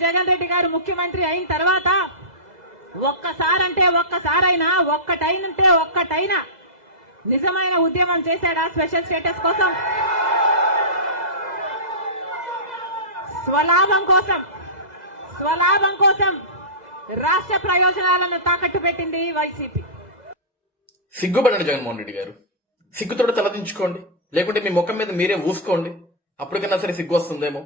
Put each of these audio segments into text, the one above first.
జగన్ రెడ్డి గారు ముఖ్యమంత్రి అయిన తర్వాత ఒక్కసారైనా ఒక్కటైనా నిజమైన ఉద్యమం చేశాడా స్పెషల్ స్టేటస్ కోసం? స్వలాభం కోసం రాష్ట్ర ప్రయోజనాలను తాకట్టు పెట్టింది వైసీపీ. సిగ్గుపడండి జగన్మోహన్ రెడ్డి గారు. సిగ్గుతోటి తలదించుకోండి, లేకుంటే మీ ముఖం మీద మీరే ఊసుకోండి. అప్పటికన్నా సరే సిగ్గు వస్తుందేమో.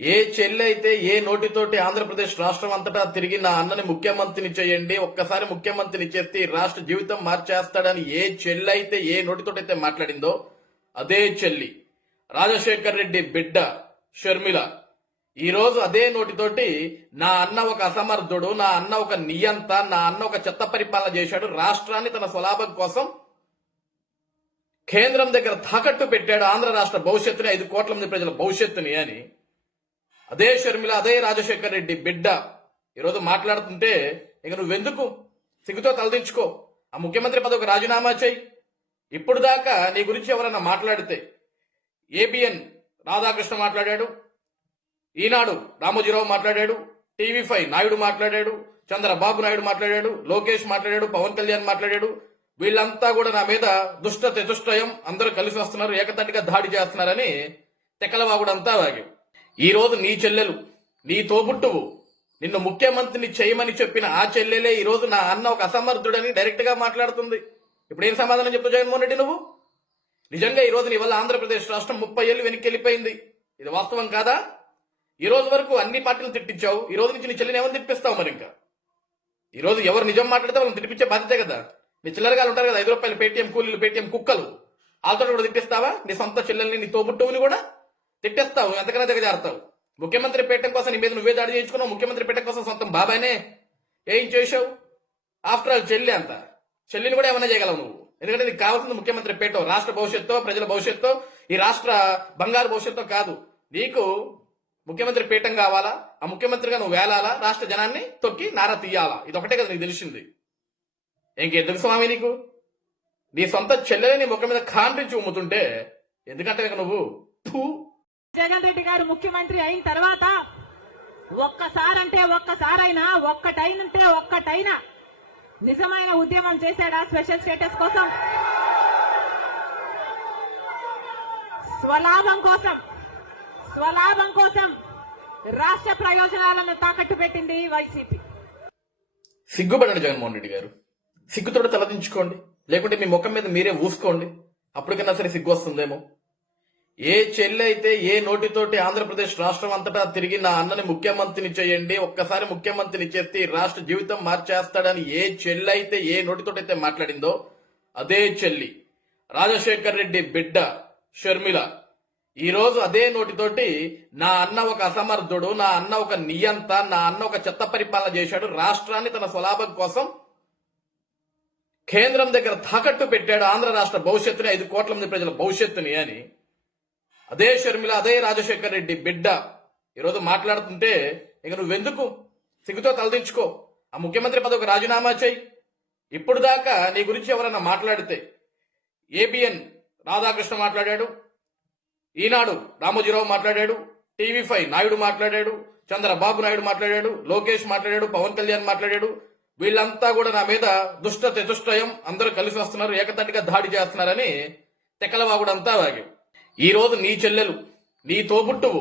ఏ చెల్లి అయితే ఏ నోటితోటి ఆంధ్రప్రదేశ్ రాష్ట్రం అంతటా తిరిగి నా అన్నని ముఖ్యమంత్రిని చేయండి, ఒక్కసారి ముఖ్యమంత్రిని చేస్తే ఈ రాష్ట్ర జీవితం మార్చేస్తాడని ఏ చెల్లి అయితే ఏ నోటితోటైతే మాట్లాడిందో అదే చెల్లి రాజశేఖర్ రెడ్డి బిడ్డ షర్మిల ఈ రోజు అదే నోటితోటి నా అన్న ఒక అసమర్థుడు, నా అన్న ఒక నియంత, నా అన్న ఒక చెత్త పరిపాలన చేశాడు, రాష్ట్రాన్ని తన స్వలాభం కోసం కేంద్రం దగ్గర తాకట్టు పెట్టాడు, ఆంధ్ర రాష్ట్ర భవిష్యత్తుని 5 కోట్ల మంది ప్రజల భవిష్యత్తుని అని అదే షర్మిల అదే రాజశేఖర్ రెడ్డి బిడ్డ ఈరోజు మాట్లాడుతుంటే ఇక నువ్వెందుకు సిగ్గుతో తలదించుకో. ఆ ముఖ్యమంత్రి పదవికి రాజీనామా చేయి. ఇప్పుడు దాకా నీ గురించి ఎవరన్నా మాట్లాడితే ఏబిఎన్ రాధాకృష్ణ మాట్లాడాడు, ఈనాడు రామోజీరావు మాట్లాడాడు, టీవీ5 నాయుడు మాట్లాడాడు, చంద్రబాబు నాయుడు మాట్లాడాడు, లోకేష్ మాట్లాడాడు, పవన్ కళ్యాణ్ మాట్లాడాడు. వీళ్ళంతా కూడా నా మీద దుష్ట చతుష్టయం అందరూ కలిసి వస్తున్నారు, ఏకతటిగా దాడి చేస్తున్నారని తెక్కలవాగుడంతా వాగి. ఈ రోజు నీ చెల్లెలు, నీ తోబుట్టువు, నిన్ను ముఖ్యమంత్రిని చేయమని చెప్పిన ఆ చెల్లెలే ఈ రోజు నా అన్న ఒక అసమర్థుడని డైరెక్ట్ గా మాట్లాడుతుంది. ఇప్పుడు ఏం సమాధానం చెప్తావు జగన్మోహన్ రెడ్డి నువ్వు? నిజంగా ఈ రోజు నీ వల్ల ఆంధ్రప్రదేశ్ రాష్ట్రం 30 ఏళ్ళు వెనక్కి వెళ్ళిపోయింది. ఇది వాస్తవం కాదా? ఈ రోజు వరకు అన్ని పార్టీలు తిట్టించావు, ఈ రోజు నుంచి నీ చెల్లిని ఎవరు తిప్పిస్తావు? మరి ఇంకా ఈ రోజు ఎవరు నిజం మాట్లాడితే వాళ్ళని తిప్పించే బాధ్యతే కదా. నీ చిల్లరగాలు ఉంటారు కదా, 5 రూపాయలు పేటీఎం కూలీలు, పేటీఎం కుక్కలు, వాళ్ళతో కూడా తిట్టిస్తావా? నీ సొంత చెల్లెల్ని, నీ తోబుట్టువుని కూడా తిట్టేస్తావు, ఎంతకన్నా దిగజారుతావు. ముఖ్యమంత్రి పీఠం కోసం నీ మీద నువ్వే దాడి చేయించుకున్నావు, ముఖ్యమంత్రి పీఠం కోసం సొంతం బాబాయ్నే ఏం చేసావు? ఆఫ్టర్ ఆల్ చెల్లి అంత, చెల్లిని కూడా ఏమన్నా చేయగలవు నువ్వు. ఎందుకంటే నీకు కావాల్సింది ముఖ్యమంత్రి పీఠం, రాష్ట్ర భవిష్యత్తు, ప్రజల భవిష్యత్తు, ఈ రాష్ట్ర బంగారు భవిష్యత్తు కాదు. నీకు ముఖ్యమంత్రి పీఠం కావాలా? ఆ ముఖ్యమంత్రిగా నువ్వు వేలాలా, రాష్ట్ర జనాన్ని తొక్కి నారా తీయాలా? ఇది ఒకటే కదా నీకు తెలిసింది. ఇంకెందుకు స్వామి నీకు? నీ సొంత చెల్లెని నీ ముఖం మీద కాండ్రించి ఉమ్ముతుంటే ఎందుకంటే నువ్వు జగన్ రెడ్డి గారు ముఖ్యమంత్రి అయిన తర్వాత ఒక్కసారైనా ఒక్కటైనా నిజమైన ఉద్యమం చేశాడా స్పెషల్ స్టేటస్ కోసం? స్వలాభం కోసం రాష్ట్ర ప్రయోజనాలను తాకట్టు పెట్టింది వైసీపీ. సిగ్గుపడండి జగన్మోహన్ రెడ్డి గారు. సిగ్గుతోటి తలదించుకోండి, లేకుంటే మీ ముఖం మీద మీరే ఊసుకోండి. అప్పటికన్నా సరే సిగ్గు వస్తుందేమో. ఏ చెల్లి అయితే ఏ నోటితోటి ఆంధ్రప్రదేశ్ రాష్ట్రం అంతటా తిరిగి నా అన్నని ముఖ్యమంత్రిని చేయండి, ఒక్కసారి ముఖ్యమంత్రిని చేస్తే ఈ రాష్ట్ర జీవితం మార్చేస్తాడని ఏ చెల్లి అయితే ఏ నోటితోటైతే మాట్లాడిందో అదే చెల్లి రాజశేఖర్ రెడ్డి బిడ్డ షర్మిల ఈ రోజు అదే నోటితోటి నా అన్న ఒక అసమర్థుడు, నా అన్న ఒక నియంత, నా అన్న ఒక చెత్త పరిపాలన చేశాడు, రాష్ట్రాన్ని తన స్వలాభం కోసం కేంద్రం దగ్గర తాకట్టు పెట్టాడు, ఆంధ్ర రాష్ట్ర భవిష్యత్తుని 5 కోట్ల మంది ప్రజల భవిష్యత్తుని అని అదే షర్మిల అదే రాజశేఖర్ రెడ్డి బిడ్డ ఈరోజు మాట్లాడుతుంటే ఇక నువ్వెందుకు సిగ్గుతో తలదించుకో. ఆ ముఖ్యమంత్రి పదవికి రాజీనామా చేయి. ఇప్పుడు దాకా నీ గురించి ఎవరన్నా మాట్లాడితే ఏబిఎన్ రాధాకృష్ణ మాట్లాడాడు, ఈనాడు రామోజీరావు మాట్లాడాడు, టీవీ5 నాయుడు మాట్లాడాడు, చంద్రబాబు నాయుడు మాట్లాడాడు, లోకేష్ మాట్లాడాడు, పవన్ కళ్యాణ్ మాట్లాడాడు. వీళ్ళంతా కూడా నా మీద దుష్ట చతుష్టయం అందరూ కలిసి వస్తున్నారు, ఏకతటిగా దాడి చేస్తున్నారని తెక్కలవాగుడంతా వాగి. ఈ రోజు నీ చెల్లెలు, నీ తోబుట్టువు,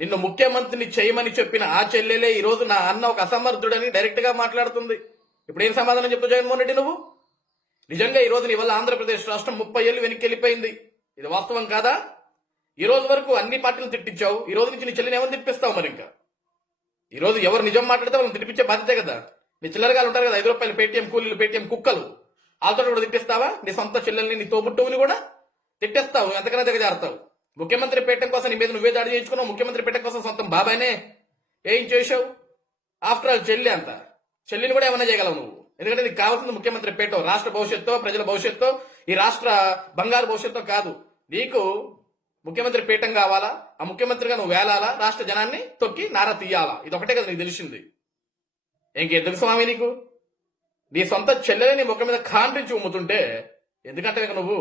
నిన్ను ముఖ్యమంత్రిని చేయమని చెప్పిన ఆ చెల్లెలే ఈ రోజు నా అన్న ఒక అసమర్థుడని డైరెక్ట్ గా మాట్లాడుతుంది. ఇప్పుడు ఏం సమాధానం చెప్తావు జగన్మోహన్ రెడ్డి నువ్వు? నిజంగా ఈ రోజు నీ వల్ల ఆంధ్రప్రదేశ్ రాష్ట్రం 30 ఏళ్ళు వెనక్కి వెళ్ళిపోయింది. ఇది వాస్తవం కాదా? ఈ రోజు వరకు అన్ని పార్టీలు తిట్టించావు, ఈ రోజు నుంచి నీ చెల్లిని ఎవరు తిప్పిస్తావు? మరి ఇంకా ఈ రోజు ఎవరు నిజం మాట్లాడితే వాళ్ళని తిప్పించే బాధ్యతే కదా. నీ చిల్లరగాలు ఉంటారు కదా, 5 రూపాయలు పేటీఎం కూలీలు, పేటీఎం కుక్కలు, వాళ్ళతో కూడా తిట్టిస్తావా? నీ సొంత చెల్లెల్ని, నీ తోబుట్టువుని కూడా తిట్టేస్తావు, ఎంతకన్నా దిగజారుతావు. ముఖ్యమంత్రి పీఠం కోసం నీ మీద నువ్వే దాడి చేయించుకున్నావు, ముఖ్యమంత్రి పీఠం కోసం సొంతం బాబాయ్నే ఏం చేసావు? ఆఫ్టర్ ఆల్ చెల్లి అంత, చెల్లిని కూడా ఏమన్నా చేయగలవు నువ్వు. ఎందుకంటే నీకు కావాల్సింది ముఖ్యమంత్రి పీఠం, రాష్ట్ర భవిష్యత్తు, ప్రజల భవిష్యత్తు, ఈ రాష్ట్ర బంగారు భవిష్యత్తు కాదు. నీకు ముఖ్యమంత్రి పీఠం కావాలా? ఆ ముఖ్యమంత్రిగా నువ్వు వేలాలా, రాష్ట్ర జనాన్ని తొక్కి నారా తీయాలా? ఇది ఒకటే కదా నీకు తెలిసింది. ఇంకెందుకు స్వామి నీకు? నీ సొంత చెల్లెని నీ ముఖం మీద కాండ్రించి ఉమ్ముతుంటే ఎందుకంటే నువ్వు